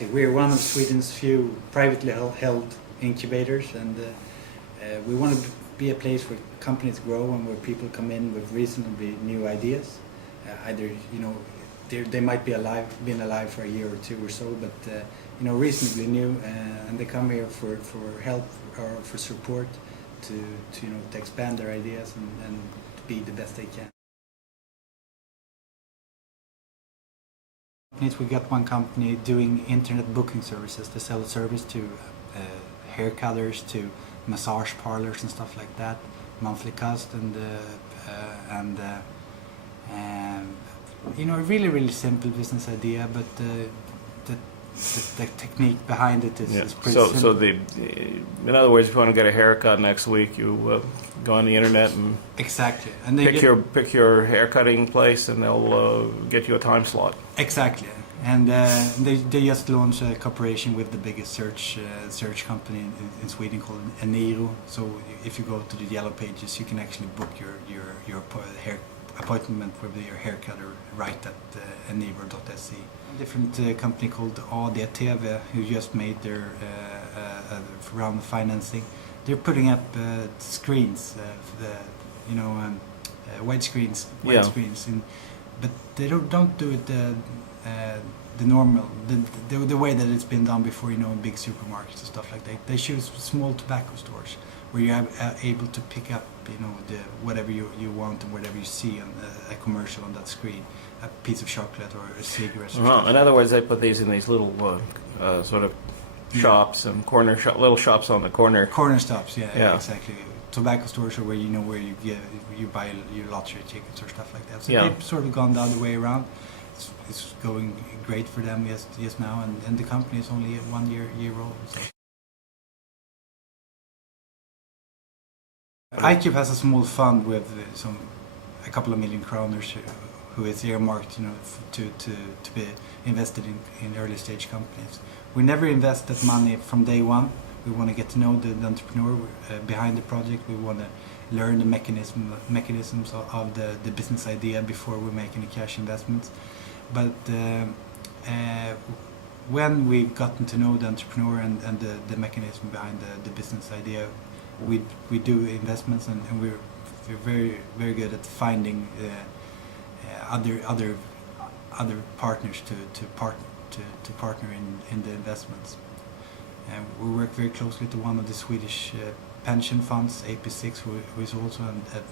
We're one of Sweden's few privately held incubators, and we want to be a place where companies grow and where people come in with reasonably new ideas. Either they might be been alive for a year or two or so, but reasonably new, and they come here for help or for support to expand their ideas and to be the best they can. We got one company doing internet booking services. They sell a service to hair cutters, to massage parlors and stuff like that, monthly cost, and a really simple business idea, but the technique behind it is pretty simple. So in other words, if you want to get a haircut next week, you go on the internet and exactly, and pick your hair cutting place, and they'll get you a time slot. Exactly, and they just launched a cooperation with the biggest search company in Sweden called Eniro. So if you go to the yellow pages, you can actually book your hair appointment with your hair cutter right at eniro.se. A different company called IQUBE, who just made their round of financing. They're putting up screens, white screens, but they don't do it the normal, the way that it's been done before, in big supermarkets and stuff like that. They choose small tobacco stores where you're able to pick up, whatever you want and whatever you see on a commercial on that screen, a piece of chocolate or a cigarette. In other words, they put these in these little sort of shops and little shops on the corner. Corner stops, yeah, exactly. Tobacco stores are where where you buy your lottery tickets or stuff like that. So they've sort of gone the other way around. It's going great for them yes now, and the company is only 1 year old. So. IQUBE has a small fund with a couple of million kroners who is earmarked, to be invested in early stage companies. We never invest that money from day one. We want to get to know the entrepreneur behind the project. We want to learn the mechanisms of the business idea before we make any cash investments. But when we've gotten to know the entrepreneur and the mechanism behind the business idea, we do investments, and we're very very good at finding other partners to partner in the investments. We work very closely to one of the Swedish pension funds, AP6, who is also a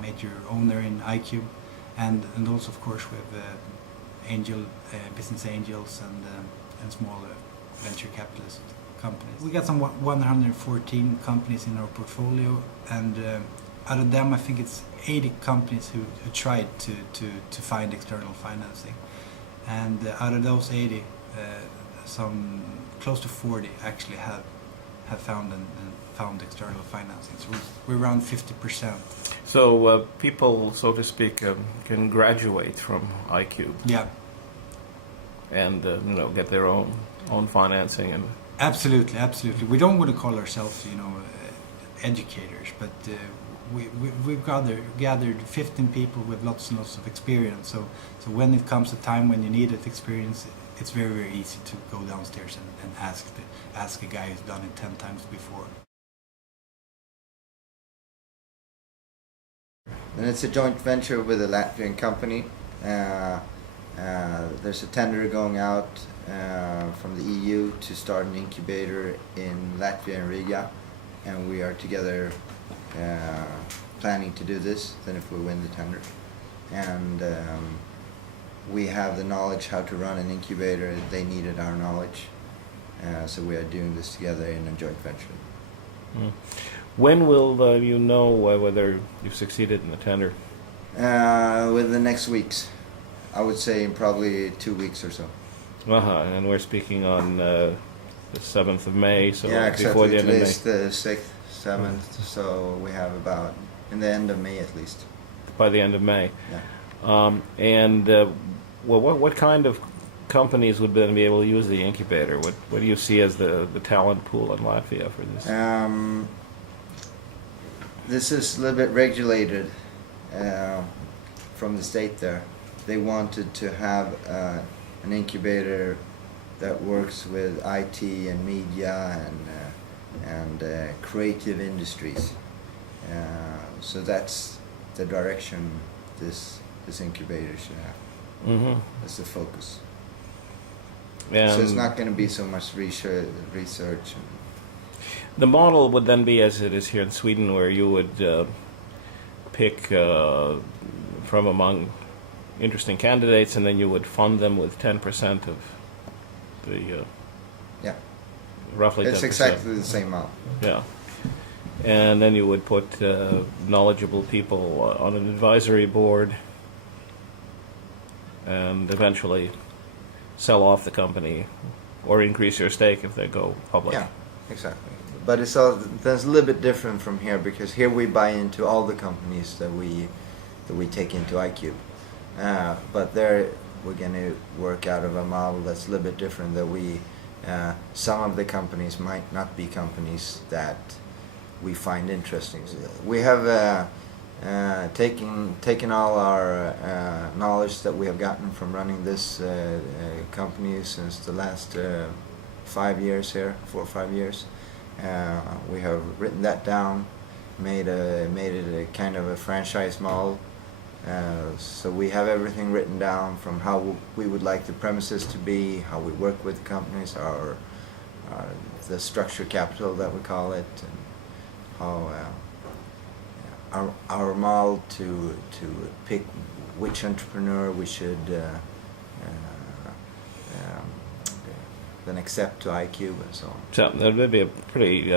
major owner in IQUBE, and also of course with business angels and small venture capitalist companies. We got some 114 companies in our portfolio, and out of them I think it's 80 companies who tried to find external financing, and out of those 80, some close to 40 actually have found external financing. So we're around 50%. So people, so to speak, can graduate from IQUBE. Yeah. And get their own financing and. Absolutely. We don't want to call ourselves, educators, but we've gathered 15 people with lots and lots of experience. So when it comes to time when you need that experience, it's very very easy to go downstairs and ask a guy who's done it 10 times before. And it's a joint venture with a Latvian company. There's a tender going out from the EU to start an incubator in Latvia and Riga, and we are together planning to do this, then if we win the tender. And we have the knowledge how to run an incubator. They needed our knowledge, so we are doing this together in a joint venture. When will you know whether you've succeeded in the tender? Within the next weeks. I would say in probably 2 weeks or so. And we're speaking on the 7th of May, so exactly. Before the end of May. Today's the 6th, 7th, so we have about, in the end of May at least. By the end of May. Yeah. What kind of companies would then be able to use the incubator? What do you see as the talent pool in Latvia for this? This is a little bit regulated from the state there. They wanted to have an incubator that works with IT and media and creative industries. So that's the direction this incubator should have. Mm-hmm. That's the focus. And So it's not going to be so much research. the model would then be as it is here in Sweden, where you would pick from among interesting candidates, and then you would fund them with 10% of the Yeah, roughly 10%. it's exactly the same model. Yeah. And then you would put knowledgeable people on an advisory board and eventually sell off the company or increase your stake if they go public. Yeah, exactly. But that's a little bit different from here, because here we buy into all the companies that we take into IQUBE. But there we're going to work out of a model that's a little bit different. That some of the companies might not be companies that we find interesting. We have taken all our knowledge that we have gotten from running this company since the last 4 or 5 years. We have written that down, made it a kind of a franchise model. So we have everything written down, from how we would like the premises to be, how we work with companies, the structure capital that we call it, and how our model to pick which entrepreneur we should then accept to IQUBE and so on. So there would be a pretty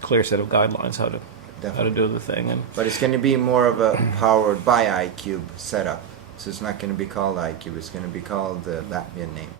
clear set of guidelines how to Definitely. do the thing. And But it's going to be more of a powered by IQUBE setup. So it's not going to be called IQUBE. It's going to be called the Latvian name.